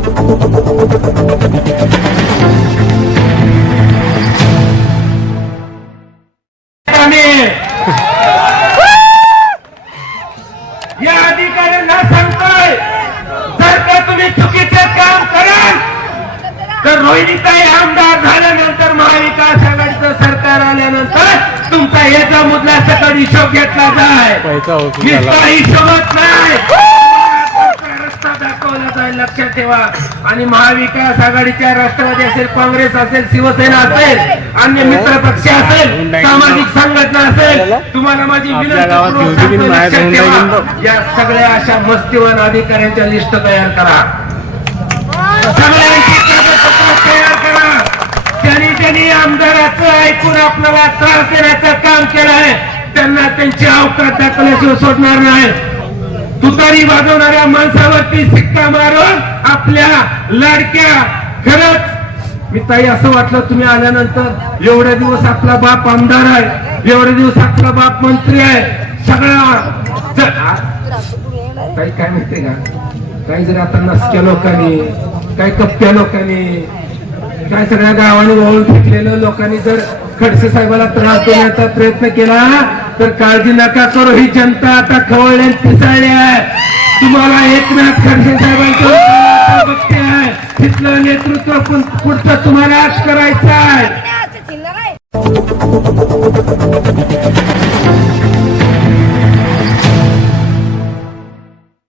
या अधिकाऱ्यांना सांगतोय जर का तुम्ही चुकीचे काम कराल तर रोहिणीताई आमदार झाल्यानंतर महाविकास आघाडीचं सरकार आल्यानंतर तुमचा याचा मुद्दा सकट हिशोब घेतला जाय. हिशोबच नाही. लक्षात ठेवा. आणि महाविकास आघाडीच्या राष्ट्रवादी असेल काँग्रेस असेल शिवसेना असेल अन्य मित्र पक्ष असेल सामाजिक संघटना असेल तुम्हाला माझी विनंती लक्षात ठेवा. या सगळ्या अशा मस्तीवान अधिकाऱ्यांच्या लिस्ट तयार करा. सगळ्यांची तयार करा. त्यांनी त्यांनी आमदाराचं ऐकून आपल्याला त्रास देण्याचं काम केलं आहे. त्यांना त्यांची अवकाश दाखवल्याशिवाय सोडणार नाही. तुतारी वाजवणाऱ्या माणसावरती सिक्का मारून आपल्या लाडक्या खरंच. मी ताई असं वाटलं तुम्ही आल्यानंतर एवढे दिवस आपला बाप आमदार आहे एवढे दिवस आपला बाप मंत्री आहे सगळा. ज- काही काय माहितीये का? काही जर आता नसक्या लोकांनी काही कप्प्या लोकांनी काय सगळ्या गावाने वळून फेकलेल्या लोकांनी जर खडसे साहेबाला त्रास देण्याचा प्रयत्न केला तर काळजी नका करू ही जनता आता खवळण्यात पिसाळली आहे. तुम्हाला एकनाथ खडसे साहेबांचं बघते आहे. तिथलं नेतृत्व पुढचं तुम्हाला आज करायचं आहे.